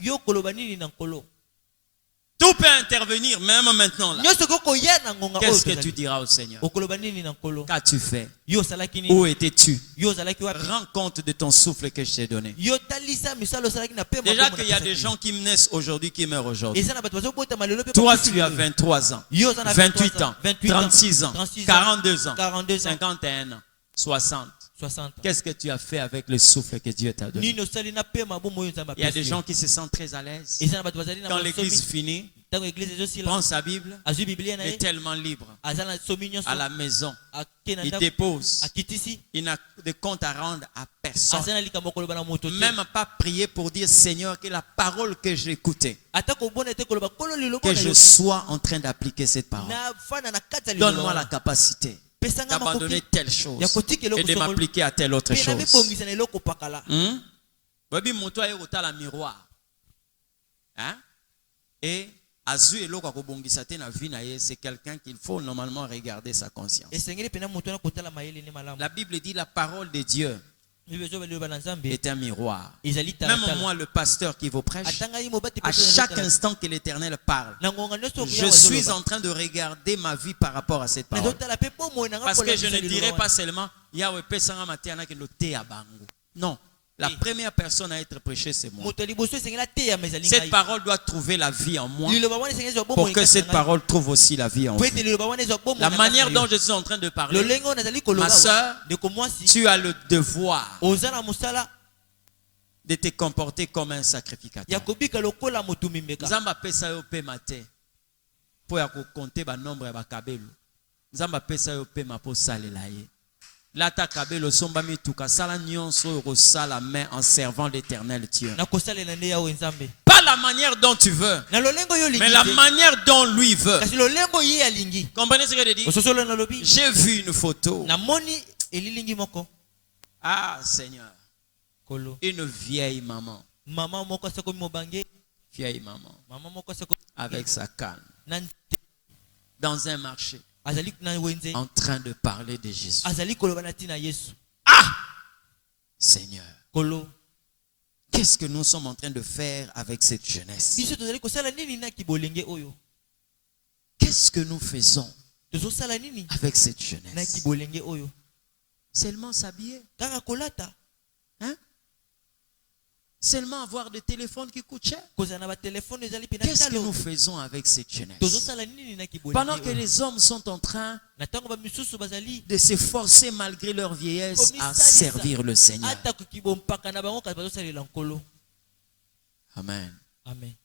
Tout peut intervenir, même maintenant. Qu'est-ce que tu diras au Seigneur? Qu'as-tu fait? Où étais-tu? Rends compte de ton souffle que je t'ai donné. Déjà qu'il y a des gens qui naissent aujourd'hui, qui meurent aujourd'hui. Toi, tu as 23 ans, 28 ans, 36 ans, 42 ans, 51 ans, 60. Qu'est-ce que tu as fait avec le souffle que Dieu t'a donné? Il y a des gens qui se sentent très à l'aise. Quand l'église finit, prend sa Bible, est tellement libre. À la maison, il dépose. Il n'a de compte à rendre à personne. Même pas prier pour dire Seigneur, que la parole que j'ai écoutée, que je sois en train d'appliquer cette parole. Donne-moi la capacité d'abandonner telle chose et de m'appliquer à telle autre chose. Et c'est quelqu'un qu'il faut normalement regarder sa conscience. La Bible dit la parole de Dieu est un miroir. Même moi, le pasteur qui vous prêche, à chaque instant que l'Éternel parle, je suis en train de regarder ma vie par rapport à cette parole. Parce que je ne dirais pas seulement non. La première personne à être prêchée, c'est moi. Cette parole doit trouver la vie en moi pour que cette parole trouve aussi la vie en vous. La manière dont je suis en train de parler, ma soeur, tu as le devoir de te comporter comme un sacrificateur. Nzamba pesa yo pe mate po ya ko compter ba nombre ya ba kabelo. Nzamba pesa yo pe ma po salela ye. Lata kabelo somba mituka sala nyonso ko sala main en servant l'Éternel Dieu. Pas la manière dont tu veux, mais la manière dont lui veut. Comprenez ce que je dis? J'ai vu une photo. Ah Seigneur, une vieille maman. Vieille maman avec sa canne dans un marché en train de parler de Jésus. Ah Seigneur, qu'est-ce que nous sommes en train de faire avec cette jeunesse? Qu'est-ce que nous faisons avec cette jeunesse? Seulement s'habiller, hein? Seulement avoir des téléphones qui coûtent cher. Qu'est-ce que nous faisons avec cette jeunesse? Pendant que les hommes sont en train de s'efforcer malgré leur vieillesse à servir le Seigneur. Amen. Amen.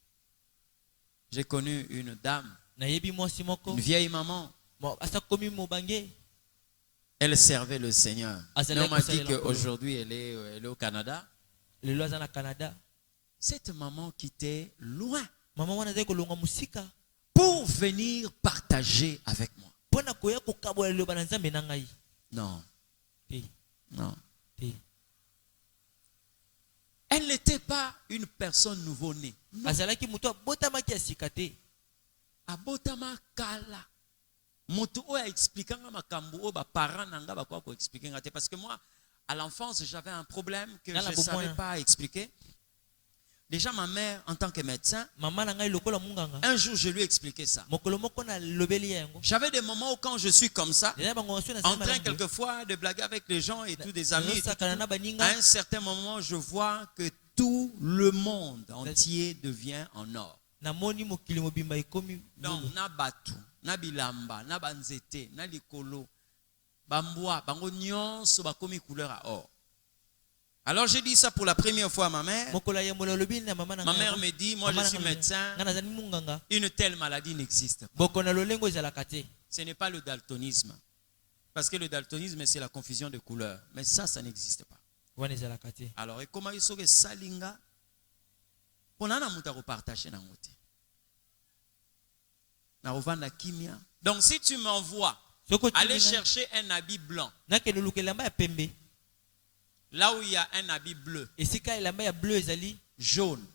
J'ai connu une dame, une vieille maman. Elle servait le Seigneur. Mais on m'a dit qu'aujourd'hui elle est au Canada. Cette maman quittait loin pour venir partager avec moi. Non. Non. Elle n'était pas une personne nouveau-née. Abotama kala. Moto o expliquant makambo o ba parents nanga ba kwa ko expliquer ngate parce que moi à l'enfance j'avais un problème que je ne savais pas expliquer. Déjà ma mère en tant que médecin, un jour je lui ai expliqué ça. J'avais des moments où quand je suis comme ça, en train quelquefois de blaguer avec les gens et tous des amis, à un certain moment je vois que tout le monde entier devient en or. Donc na batu, na bilamba, na banzete, na likolo, bamboa, bango nyonso bakomi couleur à or. Alors j'ai dit ça pour la première fois à ma mère. Ma mère me dit, moi je suis médecin, une telle maladie n'existe pas. Ce n'est pas le daltonisme. Parce que le daltonisme c'est la confusion de couleurs. Mais ça n'existe pas. Alors et comment il faut que salinga pour nana mutaro partager na ngote. Na rovanda kimia. Donc si tu m'envoies aller chercher un habit blanc, là où il y a un habit bleu, jaune,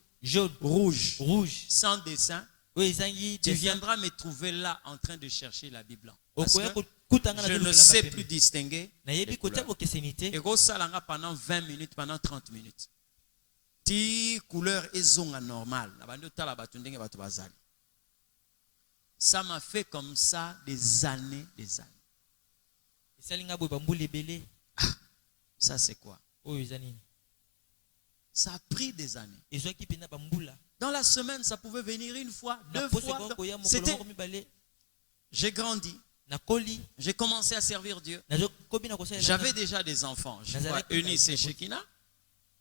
rouge, sans dessin, Tu viendras me trouver là en train de chercher la Bible. Parce okoya que kutanga na je zelo ne la sais mapembe. plus distinguer. Na yebi kotia bokeseni te. Et Rosalanga pendant 20 minutes, pendant 30 minutes. Ti couleur ezonga normal. Ça m'a fait comme ça des années, des années. Esalinga boye bambula ebele. Ça c'est quoi? Oyo eza nini? Ça a pris des années. Ezwaki pena bambula. Dans la semaine, ça pouvait venir une fois, Na deux pose fois. kwa koya mokolo C'était. moko mibale. J'ai grandi. Na koli. J'ai commencé à servir Dieu. Nazo kobi na kosala. J'avais déjà des enfants. Je vois Eunice et Shekina.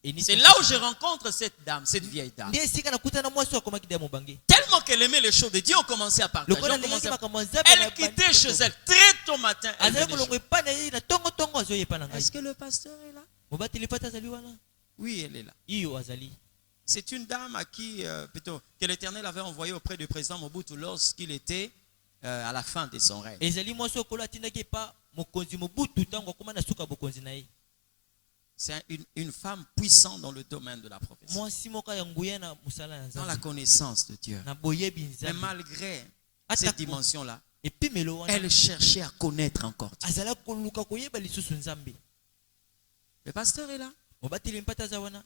Eunice. C'est là où je rencontre cette dame, cette vieille dame. Ndiye sika nakuta na mwasi akomaki dia mobange. Tellement qu'elle aimait les choses de Dieu, on commençait à partager. Lokola On commençait lelaki à- makambo nzambe na Elle quittait chez elle très tôt matin. Elle azali venait kolongo chez- epa na ye na tongo tongo azoyepa na ngai. Est-ce que le pasteur est là? Mobateli pata azali wana. Oui, elle est là. Iyo azali. C'est une dame à qui, plutôt, que l'Éternel avait envoyé auprès du président Mobutu lorsqu'il était à la fin de son règne. Ezali mwasi okolo atindaki epa mokonzi Mobutu ntango akoma na suka bokonzi na ye. C'est une femme puissante dans le domaine de la prophétie, Mwasi moko ya nguya na musala na dans la nzambe. connaissance de Dieu. Na boyebi Mais nzambe. malgré Ata cette ko- dimension-là, epimelo wana. elle cherchait à connaître encore Dieu. Azala koluka koyeba lisusu nzambe. Le pasteur est là. Mobateli mpata aza wana.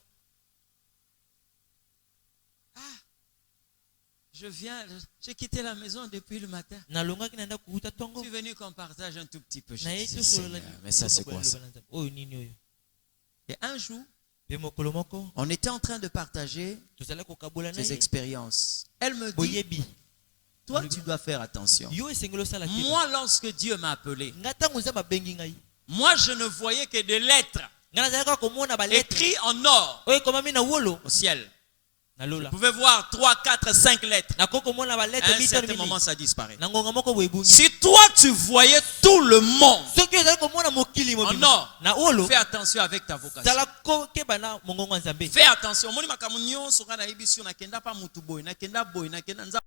J'ai quitté la maison depuis le matin. Nalongaki naenda kuuta Je tongo. suis venu qu'on partage un tout petit peu. Je Na dis, ye Seigneur, mais ça c'est quoi ça? Oyo nini oyo? Et un jour, Pe mokolo moko on était en train de partager tozala kokabola na des ye. expériences. Elle me dit, Boyebi. toi tu dois faire attention. Yo esengeli osala te. Moi, lorsque Dieu m'a appelé, Nga ntango nzambe abengi ngai. moi je ne voyais que des lettres Nga nazalaka komona balettre écrites en or oyo ekomami na wolo au ciel. na Vous lola. pouvez voir 3, 4, 5 lettres. Nako komona À balettre un certain mitano moment, mini. ça disparaît. Na ngonga moko boye ebungi. Si toi tu voyais tout le monde, Soki ozali komona mokili Oh mobimba non. na wolo fais attention avec ta vocation. zala kokeba na mongongo ya nzambe. Fais attention. Moni makambo nyonso nga nayebi sio nakenda pa mutu boy, nakenda boy, nakenda nzambe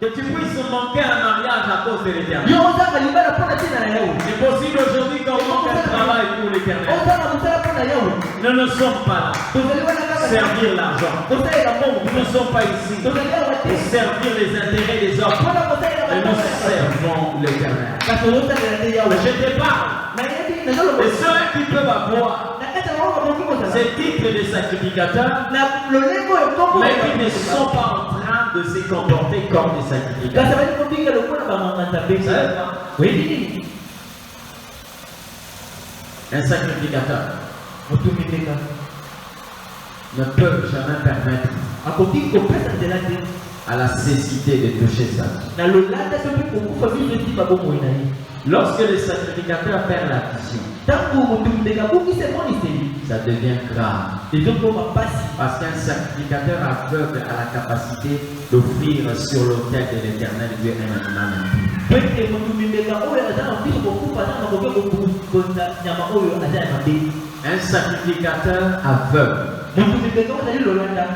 Que tu puisses manquer un mariage à cause de l'éternel. Yo ozanga libala pona tina na yawe. C'est possible aujourd'hui qu'on manque un travail pour l'éternel. Ozanga musala pona yawe. Nous ne sommes pas là Tozali wana pour kaka servir l'argent. kosala la mbongo. Nous ne sommes pas ici Tozali awa te. pour servir les intérêts des hommes. Pona kosala Mais nous la servons l'éternel. Kasi ozanga na yawe. Je te parle Na yebi na zolo. de ceux qui peuvent avoir Na kata wako boki kosala. ces titres de sacrificateurs, Na lolengo ekombo. mais qui ne sont pas en train de se comporter comme des sacrificateurs. Kasi bali kobinga lokona ba manganda pe. Oui. Un sacrificateur Mutumi peka. ne peut jamais permettre Akoki kopesa nzela te. à la cécité de toucher ça. Na lolanda soki kokufa biso eti babomoi na ye. Lorsque le sacrificateur perd la vision, Tango mutumi peka kuki se moniseli. ça devient grave. Ezokoma pasi. Parce qu'un sacrificateur aveugle a la capacité d'offrir sur l'autel de l'éternel Dieu un animal impur. Peke mutumi peka oyo aza na biso kokufa aza na koke kokonza nyama oyo aza ya mabe. Un sacrificateur aveugle Mutumi peka oyo azali lolanda.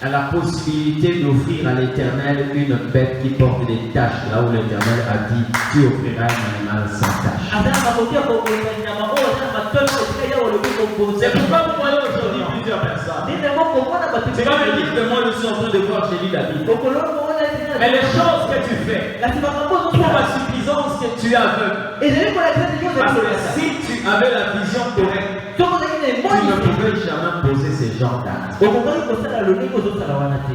a la possibilité d'offrir à l'éternel une bête qui porte des taches, là où l'éternel a dit tu offriras un animal sans tache. Aza na makoki ya kokonza nyama oyo aza na matono esika ya olobi kokonza. C'est pourquoi vous voyez aujourd'hui plusieurs personnes. Nini mokomona bato. C'est comme dire que moi je suis en train de voir chez lui la Bible. Okolo komona tina. Mais les choses que tu fais Kasi makambo pour la ozo. suffisance que tu es aveugle. Ezali kola tina yo Parce ezali que kolanda. si tu avais la vision correcte, Soko ezali na tu ne emoni. pouvais jamais poser ces genres d'actes. Okokaki kosala lolenge ozosala wana te.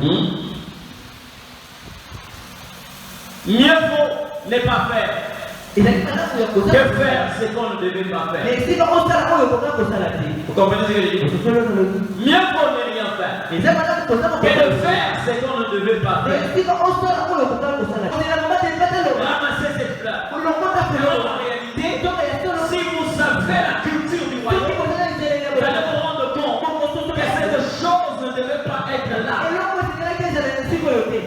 Mieux vaut ne pas faire Ezali malamu ya que kosala. faire ce qu'on ne devait pas faire. Mais esika osala oyo okoka kosala te. Vous comprenez ce que je dis? Ososolo na lobi. Mieux vaut ne rien faire Eza malamu kosala que de faire ce qu'on ne devait pas Mais faire. esika osala oyo okoka kosala te. Ozela mama te batalo. Ramassez cette fleur. Olokota Alors, felo. en réalité, Toka ya solo. si vous savez la culture du Soki royaume, kosala nzela ya vous allez bola. vous rendre compte que cette chose ne devait pas être là. Eloko ezelaki ezala na esika oyo te.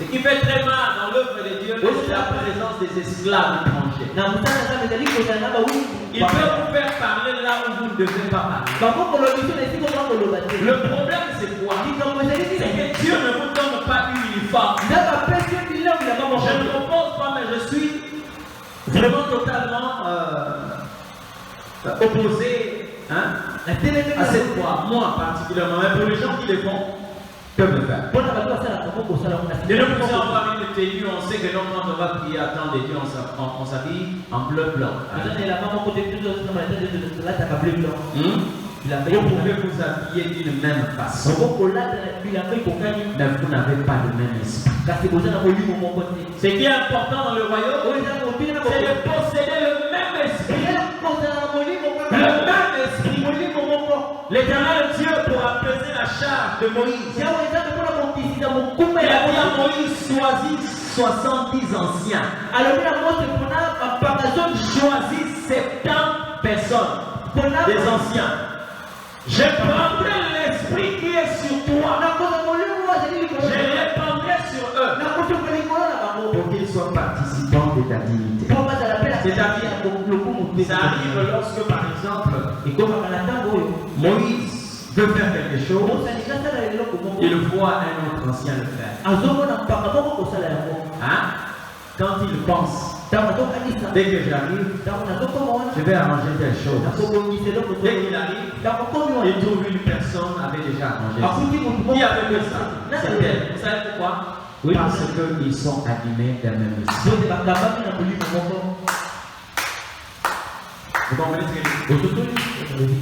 Ce qui fait très mal dans l'œuvre de Dieu, c'est la présence des esclaves étrangers. Na mosala nzambe ezali kozala na bawingi. Il peut vous faire parler là où vous ne devez pas parler. Bakokolo biso na esika oyo koloba te. Le problème, c'est quoi? Likambo ezali C'est nini? que Dieu ne vous donne pas une uniforme. Nzambe apesi yo bilembo ya mama Je ne moko. m'oppose pas, mais je suis vraiment totalement opposé Na telemi à cette voie. Moi, particulièrement, mais pour les gens qui le font, peuvent le faire. mpona bato basalaka moko osala ngo na Et nous pouvons avoir une tenue, on sait que non, quand on va prier à temps de Dieu, on s'habille en bleu blanc. eza na elamba moko te biso osala na tolataka bleu blanc. Bilamba Vous pouvez vous habiller d'une même façon, okokolata bilamba ekokani mais vous n'avez pas le même esprit. kasi koza na molimo moko te. Ce qui est important dans le royaume, oyo eza mobili na c'est de posséder le même esprit. eza kozala na molimo kaka. Le même esprit. molimo moko L'éternel Dieu pour apaiser la charge de Moïse. yawe eza mpona kokisisa mokume Il ya a dit à Moïse. Moïse, choisis 70 anciens. alobi na mose mpona bampaka zomi Choisis 70 personnes, mpona des anciens. Je prendrai l'esprit qui est sur toi. nakoza molimo oyo azali likolo Je répandrai sur eux nakotoka likolo na bango pour qu'ils soient participants de ta dignité. mpo bazala mpe na C'est-à-dire, lokumu te. ça arrive lorsque, par exemple, ekomaka na ntango oyo Moïse veut faire quelque chose, mosalika asala eloko moko il voit un autre ancien le faire. azomona mpaka moko kosala yango Hein? Quand il pense, ntango azokanisa dès que j'arrive, ntango nazokoma wana je vais arranger telle chose. nakobongisa eloko Dès qu'il arrive, ntango komi il wana trouve une personne avait déjà arrangé. akuti motu Qui avait fait ça? C'est elle. Vous savez pourquoi? Oui. Parce qu'ils sont animés d'un même esprit. soki bakambami na molimo moko Vous comprenez ce que je dis? ososoli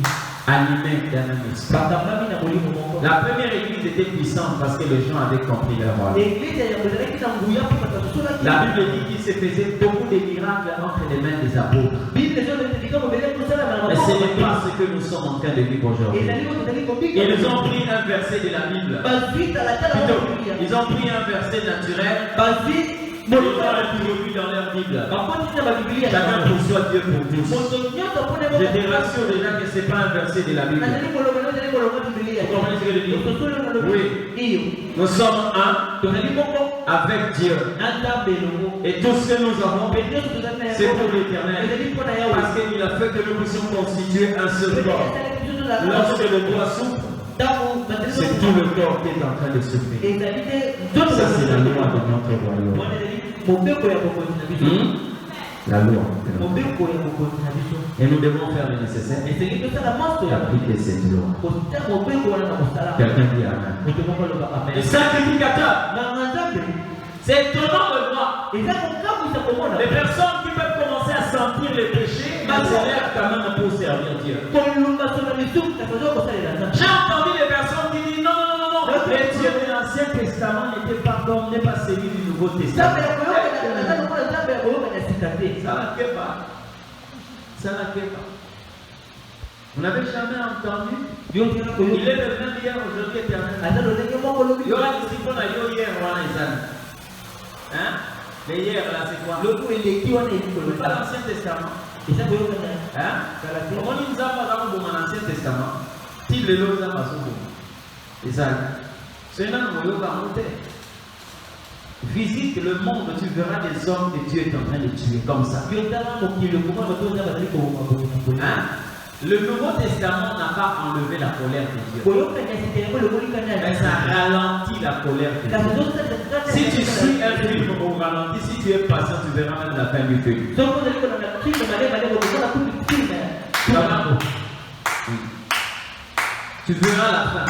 Animés d'un même esprit. bakambami na molimo moko La première église était puissante parce que les gens avaient compris leur rôle. eglize yango ezalaki na nguya mpo bato basosolaki La Bible dit qu'il se faisait beaucoup de miracles entre les mains des apôtres. bible ezolete likambo bele kosalama na Mais ce maboko n'est pas ce que nous sommes en train de vivre aujourd'hui. ezali oyo ezali kobika Ils ont pris un verset de la Bible. bazwi talatala Plutôt, moko biblia ils ont pris un verset naturel. bazwi Ils molimo l'ont introduit dans leur Bible. bakotisi na babiblia Chacun poursuit Dieu pour tous. moto nyonso mpona Je te rassure déjà que ce n'est pas un verset de la Bible. nazali koloba na ozali kolonga biblia Vous comprenez ce que je dis? ososoli olobi Oui. iyo Nous sommes un tozali moko avec Dieu. na nzambe elongo Et tout ce que nous avons, mpe nyonso tozali na c'est pour yango l'éternel. ezali mpona yawe Parce qu'il a fait que nous puissions constituer un seul corps. Lorsque Lorsque le doigt souffre, ntango c'est tout le corps qui est en train de souffrir. ezali te Ça, c'est la loi de notre royaume. La loi. Et nous devons faire le nécessaire et appliquer cette loi. Quelqu'un dit Amen. Le sacrificateur. C'est étonnant de voir. Les personnes qui peuvent commencer à sentir les péchés, mais c'est quand même pour servir Dieu. J'ai entendu des personnes qui disent non. Les dieux de l'Ancien Testament n'étaient pas comme, n'est pas celui du Nouveau Testament. Ça n'a que pas. Vous n'avez jamais entendu? Il est le même hier, aujourd'hui, éternel. Il y aura des disciples hier, hein? Mais hier, là, c'est quoi? Pas l'Ancien Testament. Hein? Comment nous avons dans l'Ancien Testament? Si les lois ont passé. Et ça, c'est un homme monter. Visite le monde, tu verras des hommes que Dieu est en train de tuer comme ça. Hein? Le Nouveau Testament n'a pas enlevé la colère de Dieu. Mais ça ralentit la colère de Dieu. Si tu suis un film au ralenti, si tu es patient, tu verras même la fin du film. Tu verras la fin.